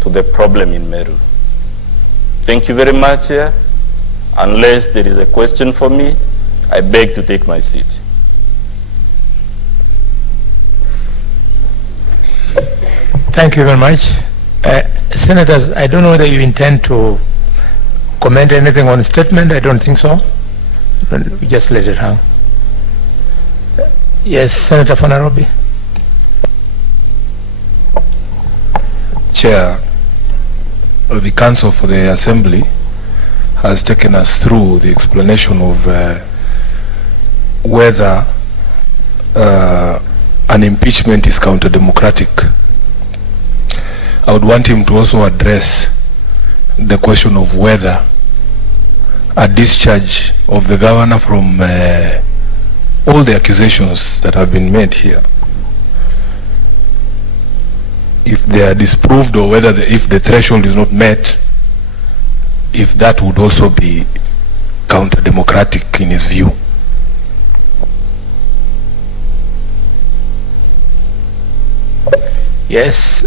to the problem in Meru. Thank you very much. Unless there is a question for me, I beg to take my seat. Thank you very much. Senators, I don't know whether you intend to comment anything on the statement. I don't think so. We just let it hang. Yes, Senator Fanarobi. Chair, the Council for the Assembly has taken us through the explanation of whether an impeachment is counter-democratic. I would want him to also address the question of whether a discharge of the governor from all the accusations that have been made here, if they are disproved, or whether if the threshold is not met, if that would also be counter-democratic in his view. Yes,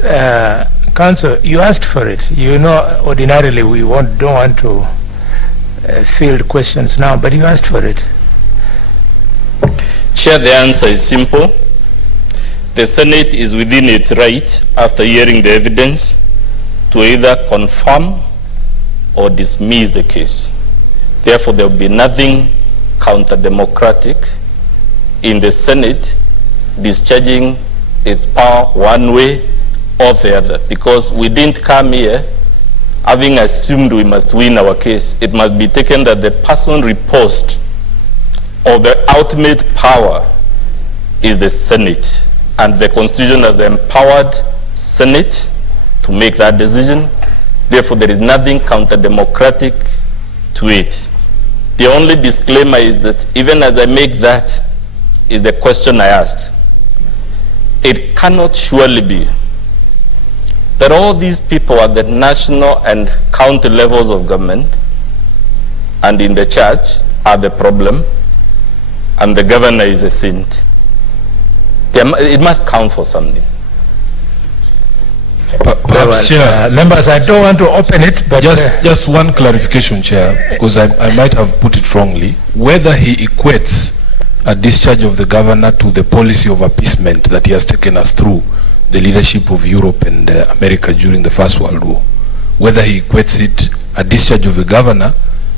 Council, you asked for it. You know, ordinarily we don't want to field questions now, but you asked for it. Chair, the answer is simple. The Senate is within its right, after hearing the evidence, to either confirm or dismiss the case. Therefore, there will be nothing counter-democratic in the Senate discharging its power one way or the other, because we didn't come here having assumed we must win our case. It must be taken that the person reposed of the ultimate power is the Senate, and the Constitution has empowered Senate to make that decision. Therefore, there is nothing counter-democratic to it. The only disclaimer is that even as I make that, is the question I asked. It cannot surely be that all these people at the national and county levels of government and in the church are the problem, and the governor is a saint. It must count for something. Perhaps, Chair, members, I don't want to open it, but just one clarification, Chair, because I might have put it wrongly. Whether he equates a discharge of the governor to the policy of appeasement that he has taken us through the leadership of Europe and America during the First World War, whether he equates it, a discharge of the governor,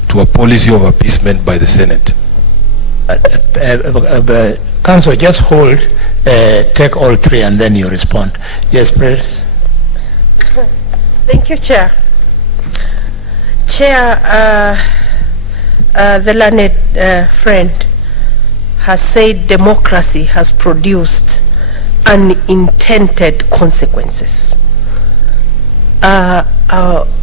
to a policy of appeasement by the Senate. Council, just hold, take all three and then you respond. Yes, please. Thank you, Chair. Chair, the learned friend has said democracy has produced unintended consequences.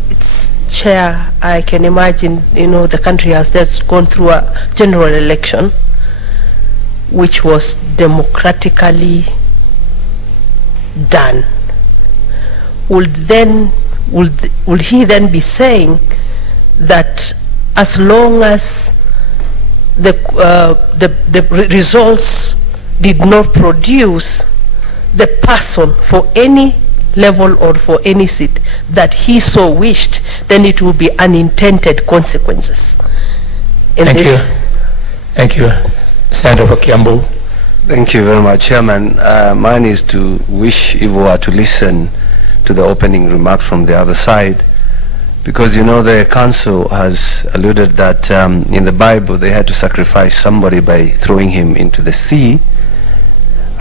It's, Chair, I can imagine, you know, the country has just gone through a general election which was democratically done. Would he then be saying that as long as the results did not produce the person for any level or for any seat that he so wished, then it will be unintended consequences? Thank you. Thank you. Senator Kiambu. Thank you very much, Chairman. Mine is to wish if we were to listen to the opening remarks from the other side, because you know the council has alluded that in the Bible they had to sacrifice somebody by throwing him into the sea,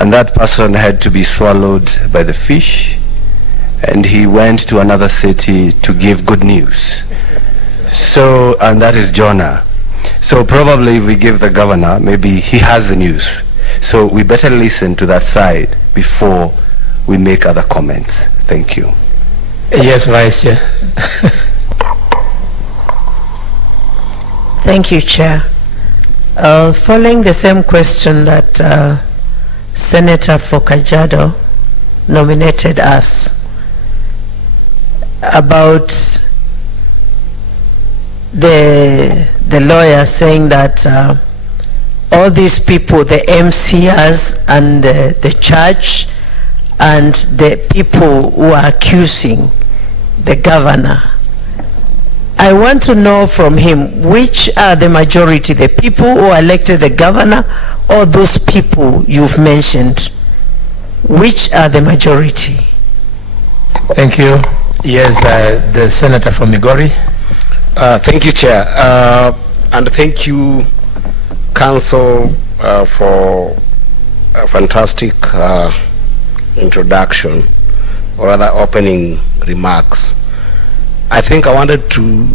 and that person had to be swallowed by the fish, and he went to another city to give good news. So, and that is Jonah. So probably if we give the governor, maybe he has the news. So we better listen to that side before we make other comments. Thank you. Yes, Vice Chair. Thank you, Chair. Following the same question that Senator for Kajiado nominated us about the lawyer saying that all these people, the MCs and the church and the people who are accusing the governor, I want to know from him, which are the majority, the people who elected the governor or those people you've mentioned? Which are the majority? Thank you. Yes, the senator from Migori. Thank you, Chair. And thank you, Council, for a fantastic introduction, or rather opening remarks. I think I wanted to,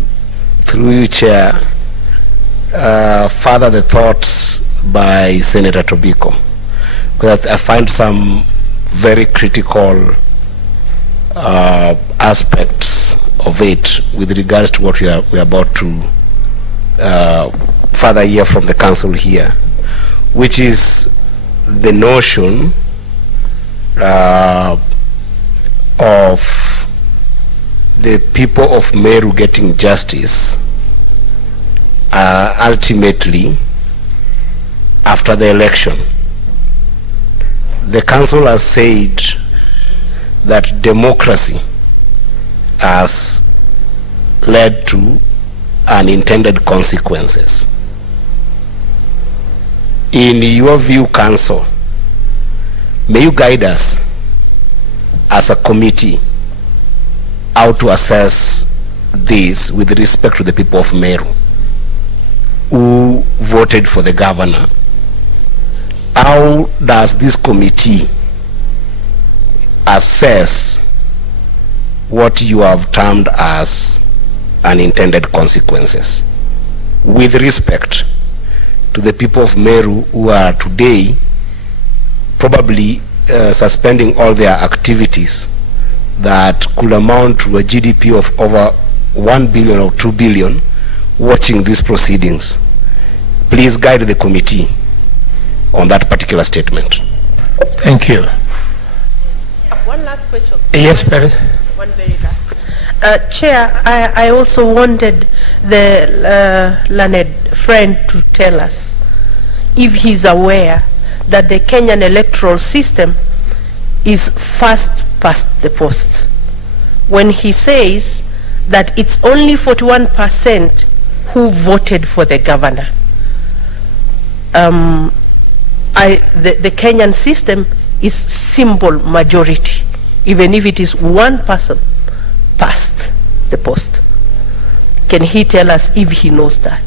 through you, Chair, further the thoughts by Senator Tobiko, because I find some very critical aspects of it with regards to what we are about to further hear from the Council here, which is the notion of the people of Meru getting justice ultimately after the election. The Council has said that democracy has led to unintended consequences. In your view, Council, may you guide us as a committee how to assess this with respect to the people of Meru who voted for the governor. How does this committee assess what you have termed as unintended consequences with respect to the people of Meru who are today probably suspending all their activities that could amount to a GDP of over 1 billion or 2 billion watching these proceedings? Please guide the committee on that particular statement. Thank you. One last question. Yes, Paris. One very last. Chair, I also wanted the learned friend to tell us if he's aware that the Kenyan electoral system is first past the post. When he says that it's only 41% who voted for the governor. The Kenyan system is simple majority, even if it is one person past the post. Can he tell us if he knows that?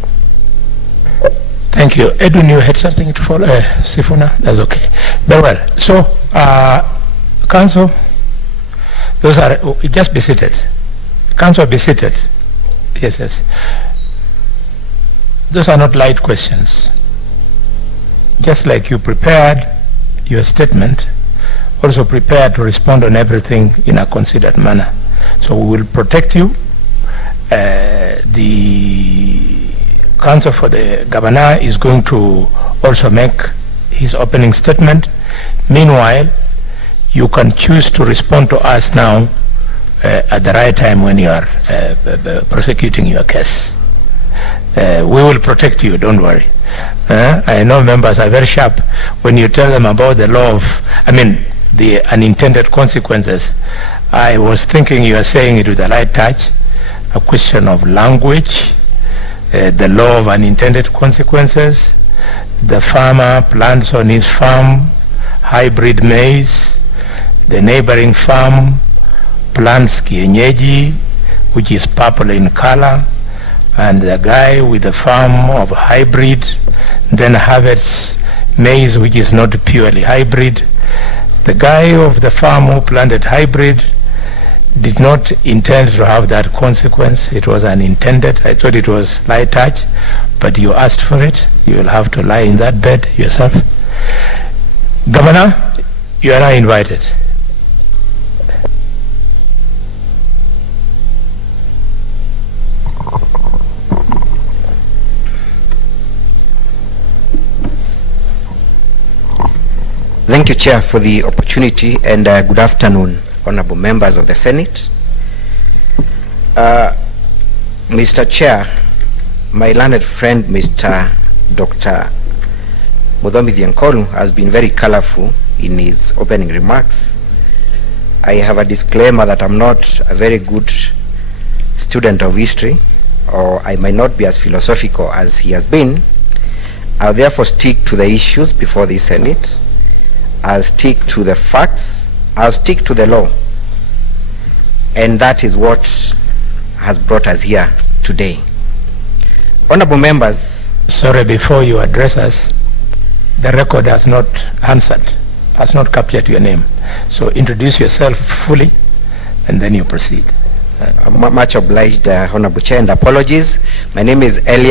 Thank you. Edwin, you had something to follow? Sifuna? That's okay. Very well. So, Council, those are, just be seated. Council, be seated. Yes, yes. Those are not light questions. Just like you prepared your statement, also prepare to respond on everything in a considered manner. So we will protect you. The counsel for the governor is going to also make his opening statement. Meanwhile, you can choose to respond to us now at the right time when you are prosecuting your case. We will protect you, don't worry. I know members are very sharp when you tell them about the law of, the unintended consequences. I was thinking you are saying it with a light touch, a question of language, the law of unintended consequences. The farmer plants on his farm hybrid maize, the neighboring farm plants kienyeji, which is purple in color, and the guy with the farm of hybrid then harvests maize which is not purely hybrid. The guy of the farm who planted hybrid did not intend to have that consequence. It was unintended. I thought it was light touch, but you asked for it. You will have to lie in that bed yourself. Governor, you are now invited. Thank you, Chair, for the opportunity, and good afternoon, honorable members of the Senate. Mr. Chair, my learned friend, Mr. Dr. Muthomi Thiankolu, has been very colorful in his opening remarks. I have a disclaimer that I'm not a very good student of history, or I might not be as philosophical as he has been. I'll therefore stick to the issues before the Senate. I'll stick to the facts. I'll stick to the law. And that is what has brought us here today. Honorable members. Sorry, before you address us, the record has not answered, has not captured your name. So introduce yourself fully and then you proceed. Much obliged, Honorable Chair, and apologies. My name is Elia.